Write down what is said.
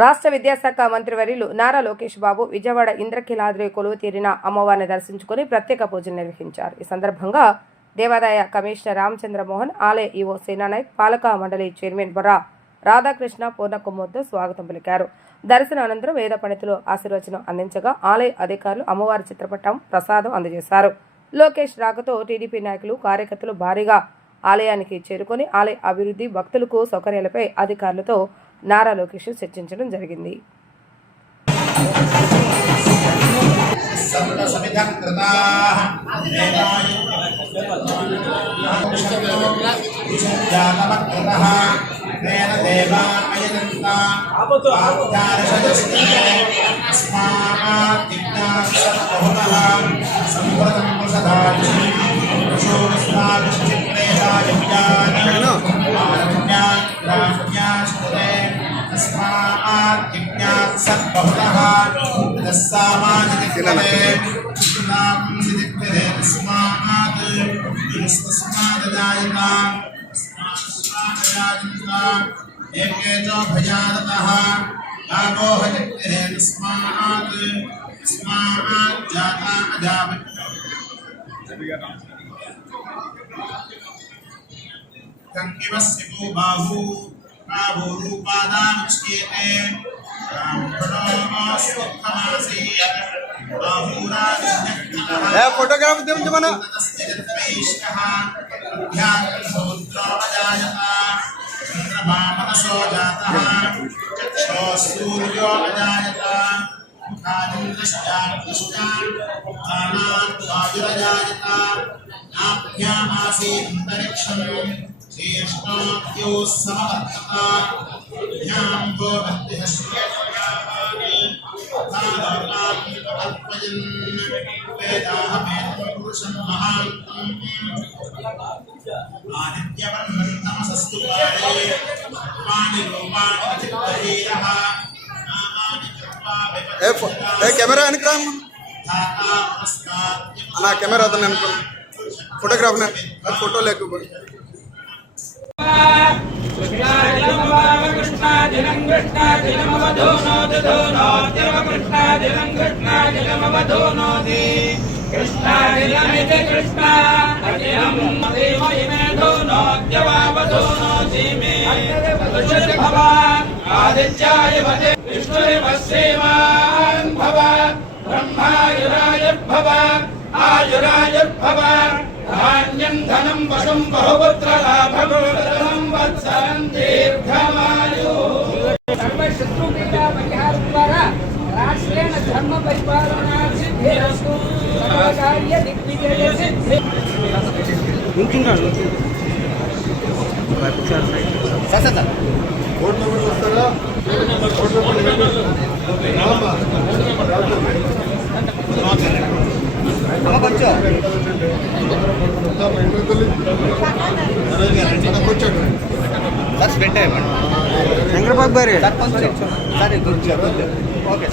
రాష్ట్ర విద్యాశాఖ మంత్రివర్యులు నారా లోకేష్ బాబు విజయవాడ ఇంద్రకీలాద్రి కొలువు తీరిన అమ్మవారిని దర్శించుకుని ప్రత్యేక పూజలు నిర్వహించారు. ఈ సందర్భంగా దేవాదాయ కమిషనర్ రామచంద్రమోహన్, ఆలయ ఈవో సేనానాయక్, పాలక మండలి చైర్మన్ బొర్రా రాధాకృష్ణ పూర్ణకుమ్మతో స్వాగతం పలికారు. దర్శన అనంతరం వేద పండితులు ఆశీర్వచనం అందించగా ఆలయ అధికారులు అమ్మవారి చిత్రపటం, ప్రసాదం అందజేశారు. లోకేష్ రాకతో టీడీపీ నాయకులు, కార్యకర్తలు భారీగా ఆలయానికి చేరుకొని ఆలయ అభివృద్ధి, భక్తులకు సౌకర్యాలపై అధికారులతో నారా లోకేష్ చర్చించడం జరిగింది. फोटोग्राफ दे जमाना कैमरा कैमरा फोटोग्राफ फोटो लेके धान्यं धनं वशं बहुपुत्र लाभं वत्सरं दीर्घमायु सर्वशत्रुपीडा परिहार द्वारा राष्ट्रेण धर्म परिपालना सिद्धिरस्तु सर्वकार्य दिग्विजय सिद्धि कोर्ट नंबर వస్తారా కోర్ట్ శంకరబాబు గారు ఓకే